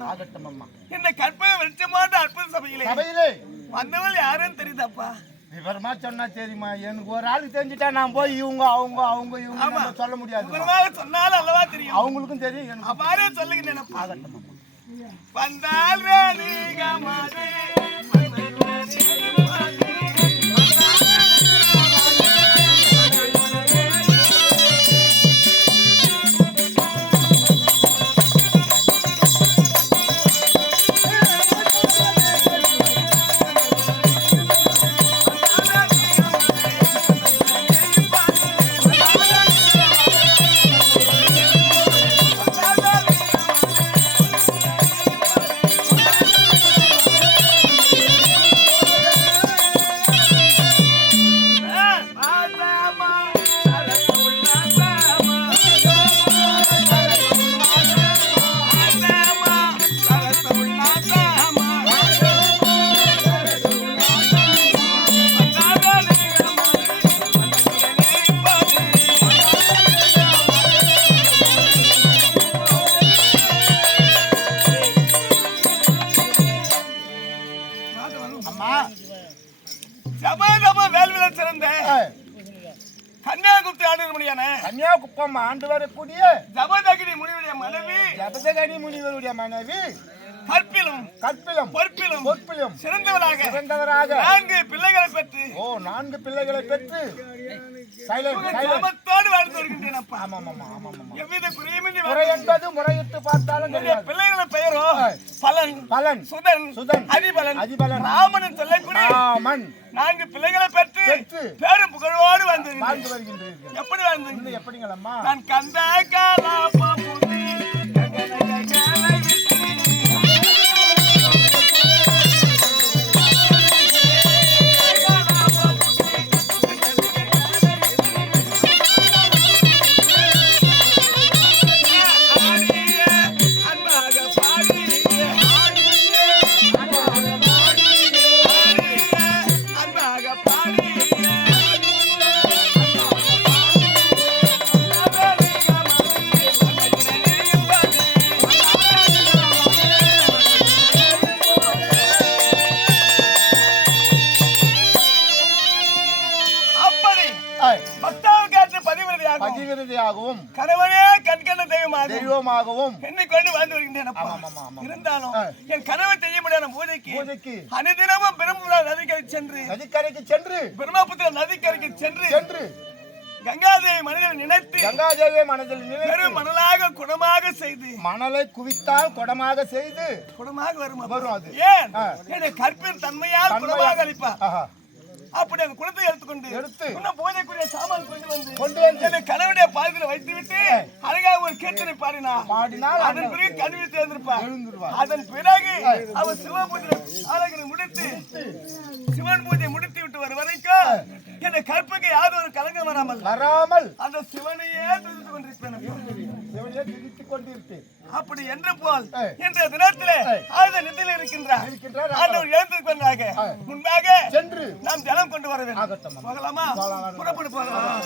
வேண்டும். ஆகட்டும் அம்மா. இந்த கற்பனை வெளிச்சமான அற்புத சபையிலே வந்தவள் யாருன்னு தெரியுதாப்பா? விவரமா சொன்னா தெரியுமா? எனக்கு ஒரு ஆளுக்கு தெரிஞ்சுட்டா நான் போய் இவங்க அவங்க அவங்க இவங்க சொல்ல முடியாது. விவரமாக சொன்னாலும் அல்லவா தெரியும். அவங்களுக்கும் தெரியும் எனக்கு. அவ்வாறே சொல்லுகிறேன். ஆகட்டும் அம்மா. வந்தால் வேணிகமாதே கன்னியாகுப்பம் ஆண்டு வரக்கூடிய ஜபதகிரி முனிவருடைய மனைவி கற்பிலும் பொற்பிலும் சிறந்தவராக 4 பிள்ளைகளை பெற்று 4 பிள்ளைகளை பெற்று வாழ்ந்து வருகின்றனப்பா. எவ்வித குறையுமின்றி முறை என்பது முறையிட்டு பார்த்தாலும் பிள்ளைகளின் பெயரோ பலன் சுதன் அதிபலன் ராமன் சொல்லக்கூடிய 4 பிள்ளைகளை பெற்று பேரும் புகழோடு வாழ்ந்து வருகின்றீர்கள். எப்படி வாழ்ந்து எப்படிங்களம்மா? நான் கந்த காலாப்பா புதி பதிவிரதையாகவும் கணவனே கண்கண்ட தெய்வமாகவும் என்னை கொண்டு வாழ்ந்து வருகின்றேன். இருந்தாலும் என் கணவன் செய்ய முடியாத பூஜைக்கு அனுதினமும் பிரம்மபுரா நதிக்கரைக்கு சென்று பிரம்மபுத்திர நதிக்கரைக்கு சென்று கங்காதேவி மனதில் நினைத்து பெரும் மணலாக குடமாக செய்து மணலை குவித்தால் குடமாக செய்து குடமாக வரும். அது ஏன் என்னை கற்பின் தன்மையால் குடமாக அளிப்பா. அப்படி அந்த குடத்தை எடுத்து இன்னும் பூஜைக்குரிய சாமான் கொண்டு வந்து என்னை கணவனுடைய பாதத்தில் வைத்து விட்டு அழகாக ஒரு கீர்த்தனை பாடினார். அதன் பிறகு கல்வி தேர்ந்திருப்பார். அதன் பிறகு அவர் சிவன் பூஜை முடித்து விட்டு வரும் வரைக்கும் என்னை கற்புக்கு யாரும் ஒரு கலங்கம் வராமல் அந்த சிவனையே துதித்துக் கொண்டிருப்பேன். அப்படி என்று போல் இன்றைய தினத்திலே ஆயுத நிலையில் இருக்கின்றார். ஆண்டவர் எழுந்திருக்கின்றாக முன்பாக சென்று நாம் ஜலம் கொண்டு வர வேண்டும். போகலாமா? புறப்பட்டு போகலாம்.